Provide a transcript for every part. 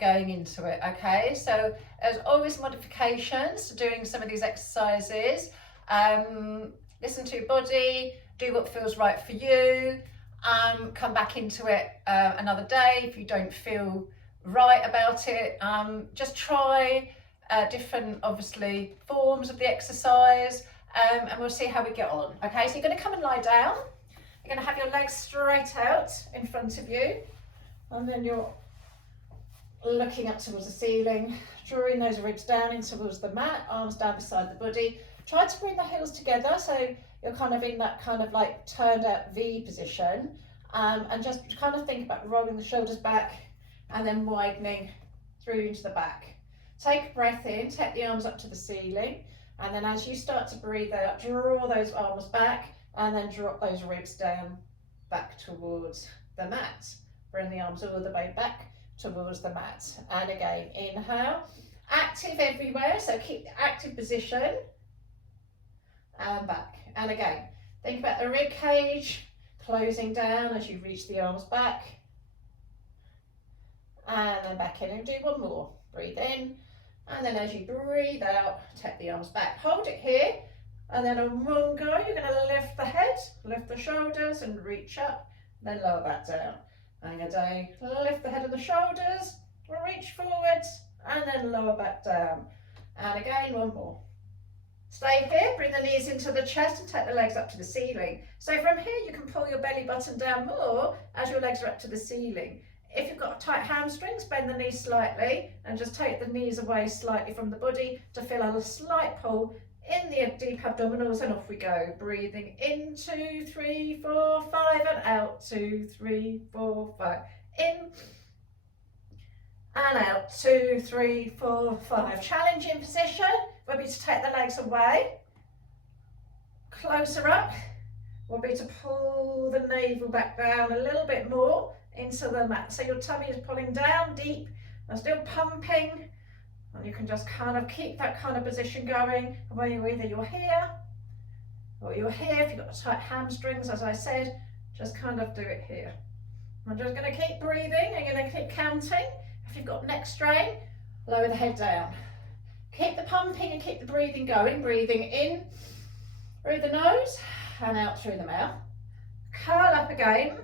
get going into it, okay? So there's always modifications to doing some of these exercises. Listen to your body, do what feels right for you, come back into it another day if you don't feel right about it. Just try different, obviously, forms of the exercise, and we'll see how we get on. Okay, so you're going to come and lie down. You're going to have your legs straight out in front of you, and then you're looking up towards the ceiling, drawing those ribs down in towards the mat, arms down beside the body. Try to bring the heels together so you're kind of in that kind of like turned out V position, and just kind of think about rolling the shoulders back and then widening through into the back. Take a breath in, take the arms up to the ceiling, and then as you start to breathe out, draw those arms back and then drop those ribs down back towards the mat. Bring the arms all the way back towards the mat. And again, inhale, active everywhere, so keep the active position, and back. And again, think about the rib cage closing down as you reach the arms back, and then back in, and do one more. Breathe in, and then as you breathe out, take the arms back. Hold it here, and then on one go, you're going to lift the head, lift the shoulders, and reach up, then lower back down. And again, lift the head and the shoulders, reach forwards, and then lower back down. And again, one more. Stay here, bring the knees into the chest and take the legs up to the ceiling. So from here, you can pull your belly button down more as your legs are up to the ceiling. If you've got tight hamstrings, bend the knees slightly and just take the knees away slightly from the body to feel a slight pull in the deep abdominals, and off we go. Breathing in, 2, 3, 4, 5, and out, 2, 3, 4, 5. In and out, 2, 3, 4, 5. Challenging position will be to take the legs away. Closer up will be to pull the navel back down a little bit more into the mat. So your tummy is pulling down deep and still pumping. And you can just kind of keep that kind of position going where either you're here or you're here. If you've got tight hamstrings, as I said, just kind of do it here. I'm just going to keep breathing. I'm going to keep counting. If you've got neck strain, lower the head down. Keep the pumping and keep the breathing going. Breathing in through the nose and out through the mouth. Curl up again,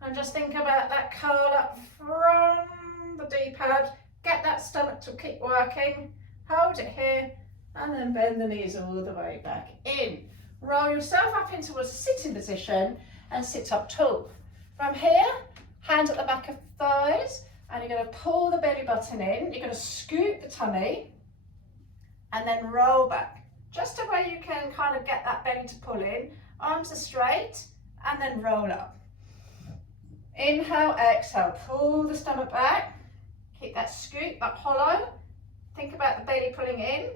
and just think about that curl up from the D-pad. Get that stomach to keep working. Hold it here, and then bend the knees all the way back in. Roll yourself up into a sitting position and sit up tall. From here, hands at the back of the thighs, and you're going to pull the belly button in. You're going to scoop the tummy and then roll back, just to where you can kind of get that belly to pull in. Arms are straight, and then roll up. Inhale, exhale, pull the stomach back. Keep that scoop up hollow. Think about the belly pulling in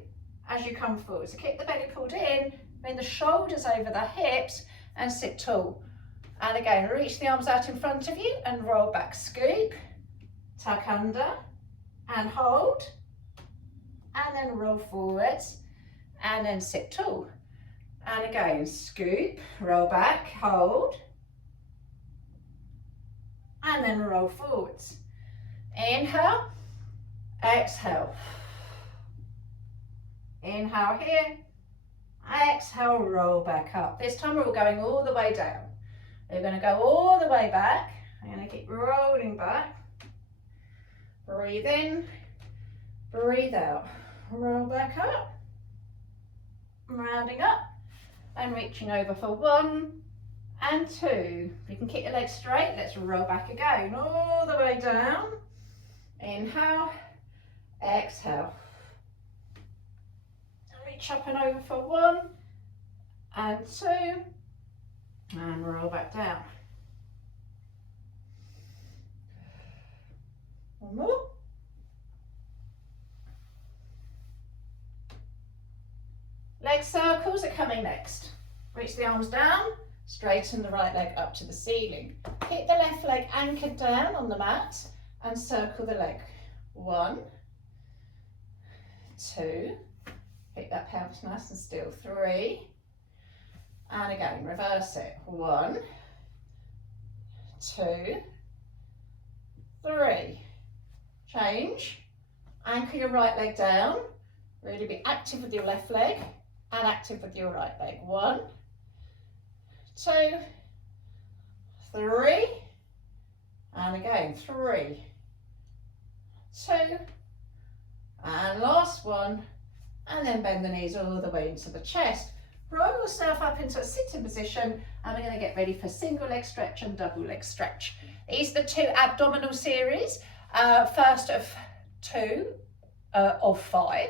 as you come forward. So keep the belly pulled in, bring the shoulders over the hips, and sit tall. And again, reach the arms out in front of you and roll back. Scoop, tuck under, and hold. And then roll forwards, and then sit tall. And again, scoop, roll back, hold, and then roll forwards. Inhale, exhale. Inhale here, exhale, roll back up. This time we're all going all the way down. We're going to go all the way back. I'm going to keep rolling back. Breathe in, breathe out. Roll back up, rounding up and reaching over for 1 and 2. If you can keep your legs straight, let's roll back again, all the way down. Inhale, exhale. Reach up and over for 1 and 2, and roll back down. One more. Leg circles are coming next. Reach the arms down, straighten the right leg up to the ceiling. Keep the left leg anchored down on the mat and circle the leg. 1, 2, keep that pelvis nice and still. 3, and again, reverse it. 1, 2, 3. change, anchor your right leg down, really be active with your left leg and active with your right leg. 1, 2, 3, and again 3, 2, and last one, and then bend the knees all the way into the chest. Roll yourself up into a sitting position, and we're going to get ready for single leg stretch and double leg stretch. These are the 2 abdominal series, first of 2 of 5.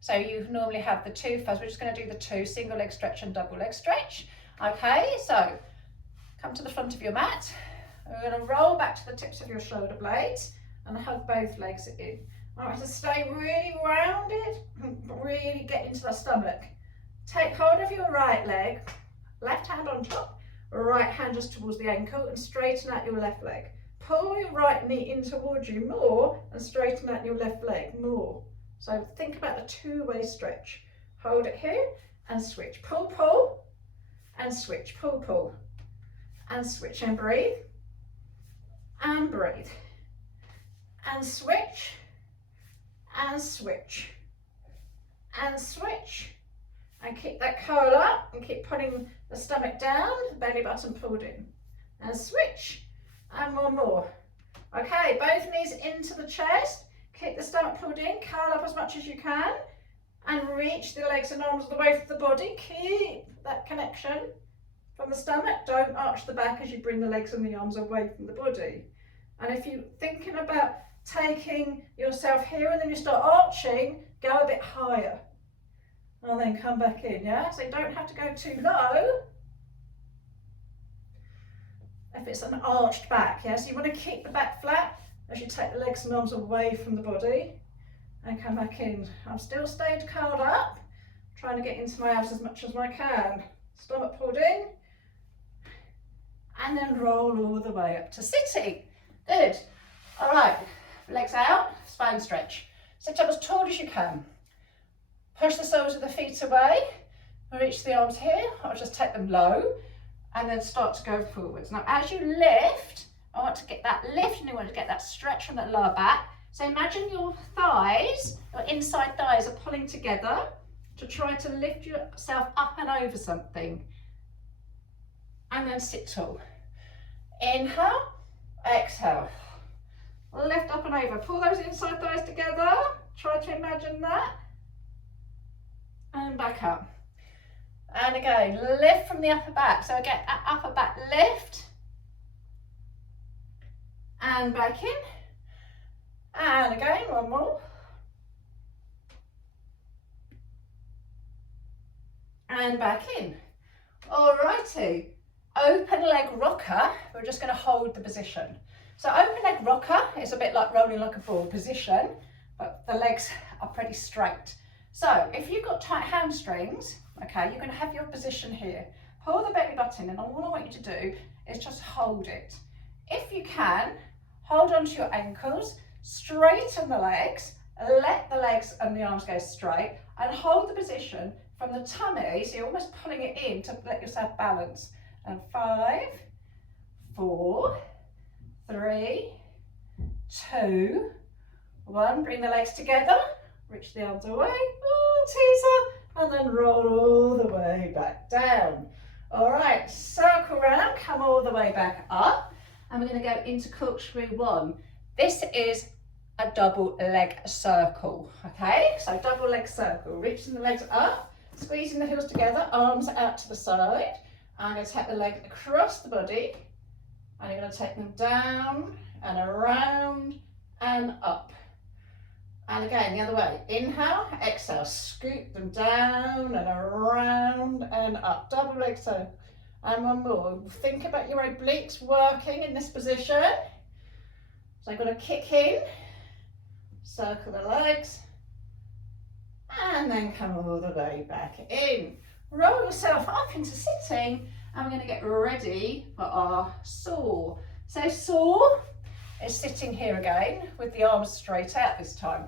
So you normally have the 2 first. We're just going to do the 2 single leg stretch and double leg stretch. Okay, so come to the front of your mat. We're going to roll back to the tips of your shoulder blades and hug both legs in. I want you to stay really rounded, really get into the stomach. Take hold of your right leg, left hand on top, right hand just towards the ankle, and straighten out your left leg. Pull your right knee in towards you more and straighten out your left leg more. So think about the 2-way stretch. Hold it here and switch. Pull, pull, and switch. Pull, pull, and switch, and breathe, and breathe, and switch, and switch, and switch. And keep that curl up and keep putting the stomach down, the belly button pulled in. And switch, and 1 more. Okay, both knees into the chest, keep the stomach pulled in, curl up as much as you can, and reach the legs and arms away from the body. Keep that connection from the stomach. Don't arch the back as you bring the legs and the arms away from the body. And if you're thinking about taking yourself here and then you start arching, go a bit higher. And then come back in, yeah? So you don't have to go too low if it's an arched back, yeah? So you want to keep the back flat as you take the legs and arms away from the body and come back in. I'm still stayed curled up, trying to get into my abs as much as I can. Stomach pulled in, and then roll all the way up to sitting. Good. All right, legs out, spine stretch. Sit up as tall as you can. Push the soles of the feet away, reach the arms here, or just take them low, and then start to go forwards. Now, as you lift, I want to get that lift, and you want to get that stretch from that lower back. So imagine your thighs, your inside thighs are pulling together to try to lift yourself up and over something. And then sit tall. Inhale, exhale. Lift up and over. Pull those inside thighs together. Try to imagine that. And back up. And again, lift from the upper back. So again, that upper back lift. And back in. And again, 1 more. And back in. Alrighty. Open leg rocker. We're just going to hold the position. So open leg rocker is a bit like rolling like a ball position, but the legs are pretty straight. So if you've got tight hamstrings, okay, you're going to have your position here. Pull the belly button in, and all I want you to do is just hold it. If you can, hold onto your ankles, straighten the legs, let the legs and the arms go straight, and hold the position from the tummy, so you're almost pulling it in to let yourself balance. And 5, 4, 3, 2, 1. Bring the legs together, reach the arms away, teaser, and then roll all the way back down. All right, circle round, come all the way back up, and we're going to go into corkscrew 1. This is a double leg circle, okay? So double leg circle, reaching the legs up, squeezing the heels together, arms out to the side. I'm going to take the legs across the body, and you're going to take them down and around and up. And again, the other way. Inhale, exhale, scoop them down and around and up. Double leg circle. And 1 more. Think about your obliques working in this position. So I'm going to kick in, circle the legs, and then come all the way back in. Roll yourself up into sitting, and we're going to get ready for our saw. So saw is sitting here again with the arms straight out this time.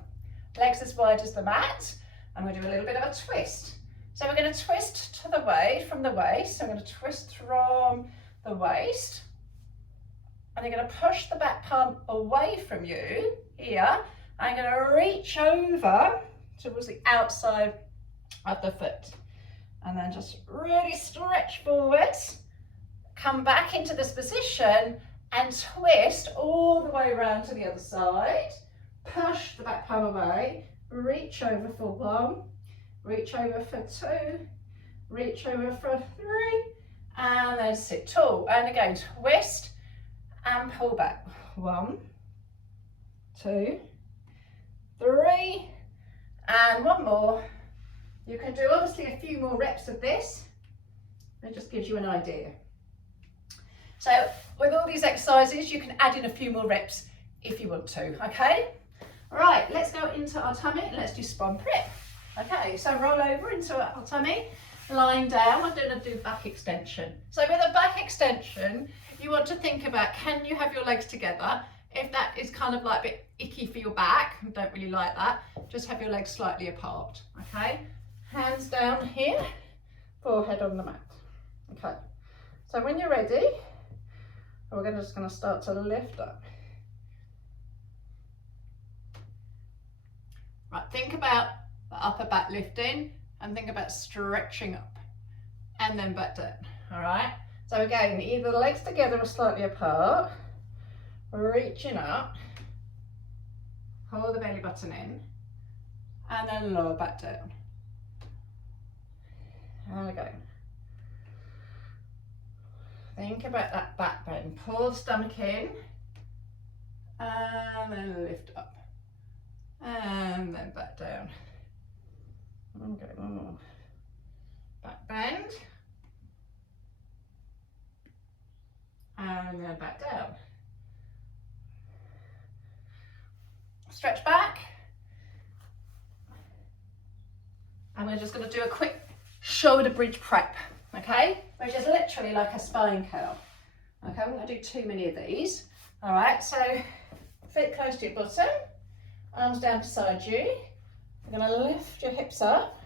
Legs as wide as the mat, and we'll do a little bit of a twist. So we're going to twist to the way from the waist. So we're going to twist from the waist, and you're going to push the back palm away from you, here. I'm going to reach over towards the outside of the foot and then just really stretch forwards, come back into this position and twist all the way around to the other side. Push the back palm away, reach over for 1, reach over for 2, reach over for 3, and then sit tall. And again, twist and pull back. 1, 2, 3, and 1 more. You can do obviously a few more reps of this. It just gives you an idea. So with all these exercises, you can add in a few more reps if you want to, okay? All right, let's go into our tummy and let's do spine prep. Okay, so roll over into our tummy, lying down. I'm going to do back extension. So with a back extension, you want to think about, can you have your legs together? If that is kind of like a bit icky for your back, I don't really like that, just have your legs slightly apart, okay? Hands down here, forehead on the mat. Okay, so when you're ready, we're just going to start to lift up. Right, think about the upper back lifting and think about stretching up and then back down, all right? So again, either the legs together or slightly apart, reaching up, hold the belly button in, and then lower back down. And again. Think about that back bend, pull the stomach in, and then lift up. And then back down. Okay, 1 more. Back bend. And then back down. Stretch back. And we're just going to do a quick shoulder bridge prep, okay? Which is literally like a spine curl. Okay, I'm not going to do too many of these. All right, so feet close to your bottom. Arms down beside you. You're going to lift your hips up.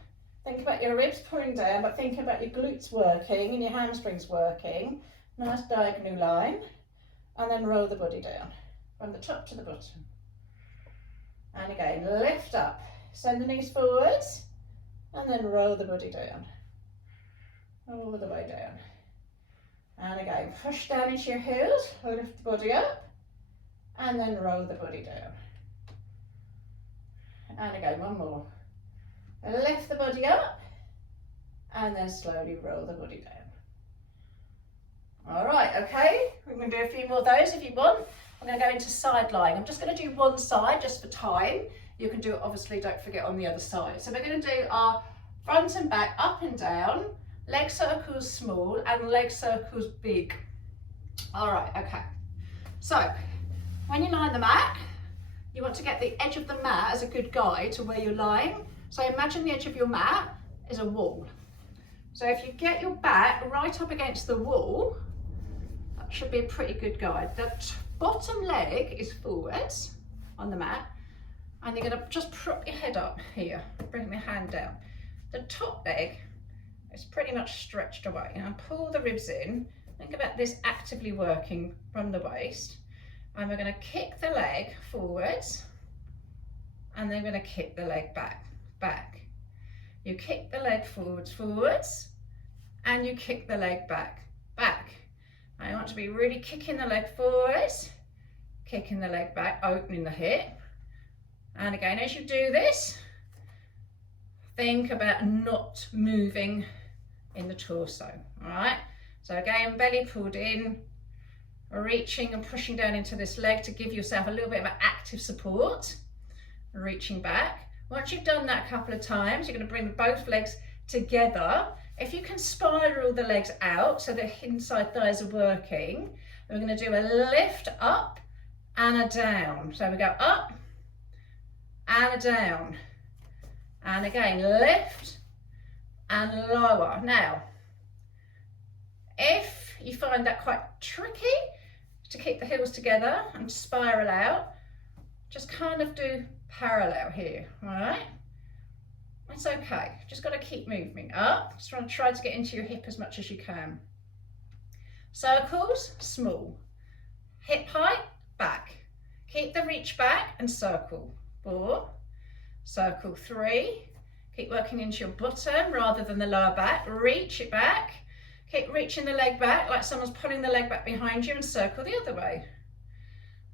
Think about your ribs pulling down, but think about your glutes working and your hamstrings working. Nice diagonal line. And then roll the body down from the top to the bottom. And again, lift up. Send the knees forwards. And then roll the body down. All the way down. And again, push down into your heels. Lift the body up. And then roll the body down. And again, 1 more. Lift the body up and then slowly roll the body down. All right, okay, we can do a few more of those if you want. I'm going to go into side lying. I'm just going to do one side just for time. You can do it, obviously, don't forget, on the other side. So we're going to do our front and back, up and down, leg circles small and leg circles big. All right, okay. So when you lie on the mat, you want to get the edge of the mat as a good guide to where you're lying. So imagine the edge of your mat is a wall. So if you get your back right up against the wall, that should be a pretty good guide. The bottom leg is forwards on the mat, and you're going to just prop your head up here, bring the hand down. The top leg is pretty much stretched away. Now pull the ribs in. Think about this actively working from the waist. And we're going to kick the leg forwards, and then we're going to kick the leg back. You kick the leg forwards, and you kick the leg back. And you want to be really kicking the leg forwards, kicking the leg back, opening the hip. And again, as you do this, think about not moving in the torso, all right? So again, belly pulled in, reaching and pushing down into this leg to give yourself a little bit of an active support, reaching back. Once you've done that a couple of times, you're going to bring both legs together. If you can spiral the legs out so the inside thighs are working, we're going to do a lift up and a down. So we go up and a down, and again lift and lower. Now, if you find that quite tricky to keep the heels together and spiral out, just kind of do parallel here, all right? It's okay, just got to keep moving up. Just want to try to get into your hip as much as you can. Circles, small. Hip height, back. Keep the reach back and circle. 4, circle 3. Keep working into your bottom rather than the lower back. Reach it back. Keep reaching the leg back like someone's pulling the leg back behind you and circle the other way.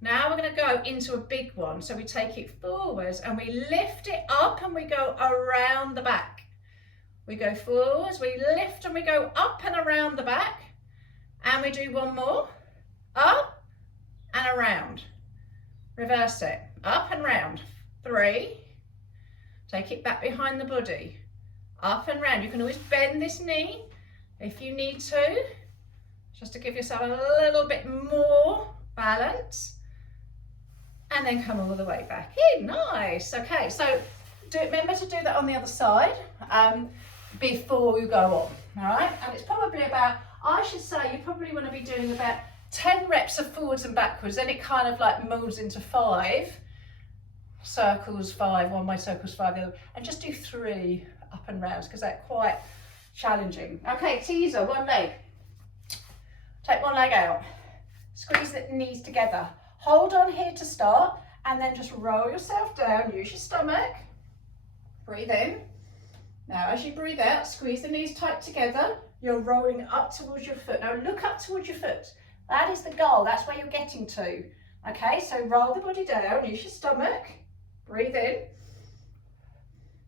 Now we're going to go into a big one. So we take it forwards and we lift it up and we go around the back. We go forwards, we lift and we go up and around the back. And we do one more. Up and around. Reverse it. Up and round. 3. Take it back behind the body. Up and round. You can always bend this knee if you need to, just to give yourself a little bit more balance. And then come all the way back in. Nice. Okay, so remember to do that on the other side before you go on. All right, and it's probably about, I should say, you probably want to be doing about 10 reps of forwards and backwards. Then it kind of like molds into 5 circles, 5 one way, circles 5 the other, and just do 3 up and rounds because they're quite challenging. Okay, teaser, one leg. Take one leg out. Squeeze the knees together. Hold on here to start, and then just roll yourself down. Use your stomach. Breathe in. Now, as you breathe out, squeeze the knees tight together. You're rolling up towards your foot. Now, look up towards your foot. That is the goal. That's where you're getting to. Okay, so roll the body down. Use your stomach. Breathe in.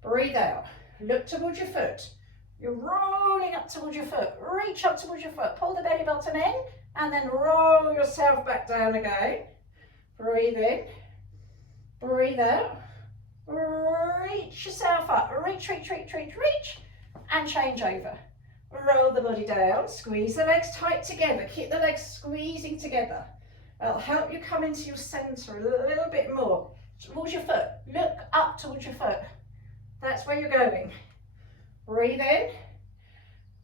Breathe out. Look towards your foot. You're rolling up towards your foot. Reach up towards your foot. Pull the belly button in, and then roll yourself back down again. Breathe in. Breathe out. Reach yourself up. Reach, reach, reach, reach, reach. And change over. Roll the body down. Squeeze the legs tight together. Keep the legs squeezing together. It'll help you come into your centre a little bit more. Towards your foot. Look up towards your foot. That's where you're going. Breathe in.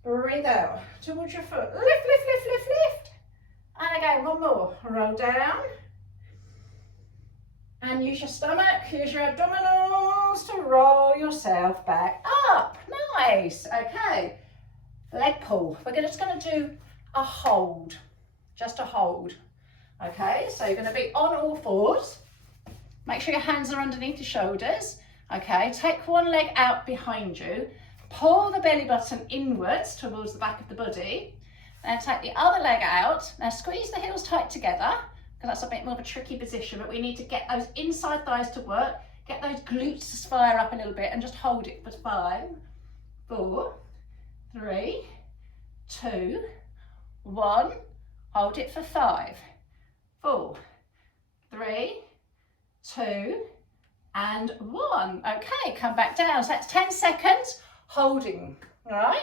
Breathe out. Towards your foot. Lift, lift, lift, lift, lift. And again, one more. Roll down. And use your stomach, use your abdominals to roll yourself back up. Nice. Okay. Leg pull. We're just going to do a hold. Just a hold. Okay, so you're going to be on all fours. Make sure your hands are underneath your shoulders. Okay, take one leg out behind you. Pull the belly button inwards towards the back of the body. Then take the other leg out. Now squeeze the heels tight together, because that's a bit more of a tricky position, but we need to get those inside thighs to work, get those glutes to fire up a little bit, and just hold it for 5, 4, 3, 2, 1. Hold it for 5, 4, 3, 2, and 1. Okay, come back down. So that's 10 seconds holding, all right?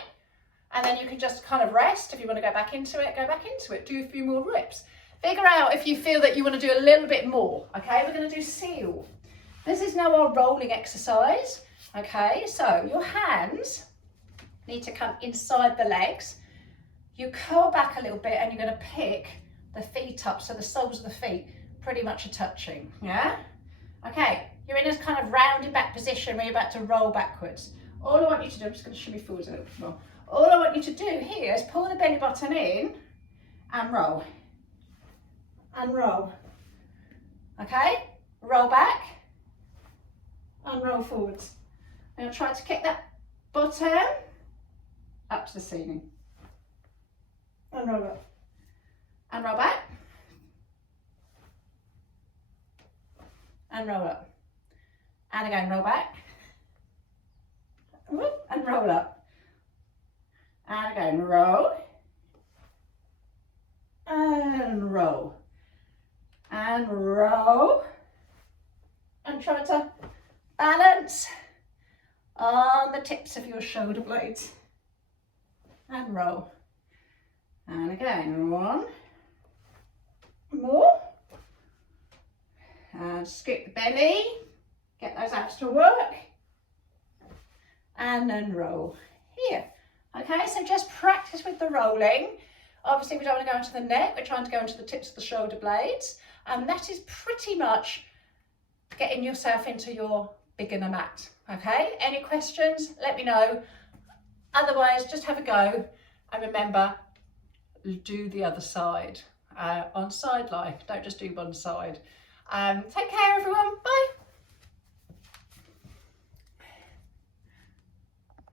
And then you can just kind of rest. If you want to go back into it, go back into it. Do a few more reps. Figure out if you feel that you want to do a little bit more. Okay, we're going to do seal. This is now our rolling exercise. Okay, so your hands need to come inside the legs. You curl back a little bit and you're going to pick the feet up so the soles of the feet pretty much are touching. Yeah? Okay, you're in this kind of rounded back position where you're about to roll backwards. All I want you to do, I'm just going to shimmy forwards a little bit more. All I want you to do here is pull the belly button in and roll. And roll. Okay? Roll back and roll forwards. Now try to kick that bottom up to the ceiling. And roll up. And roll back. And roll up. And again, roll back. And roll up. And again, roll. And roll. And roll. And try to balance on the tips of your shoulder blades. And roll. And again, 1 more. And skip the belly. Get those abs to work. And then roll here. Okay, so just practice with the rolling. Obviously, we don't want to go into the neck. We're trying to go into the tips of the shoulder blades. And that is pretty much getting yourself into your beginner mat. Okay, any questions? Let me know. Otherwise, just have a go. And remember, do the other side. On side life, don't just do one side. Take care everyone, bye.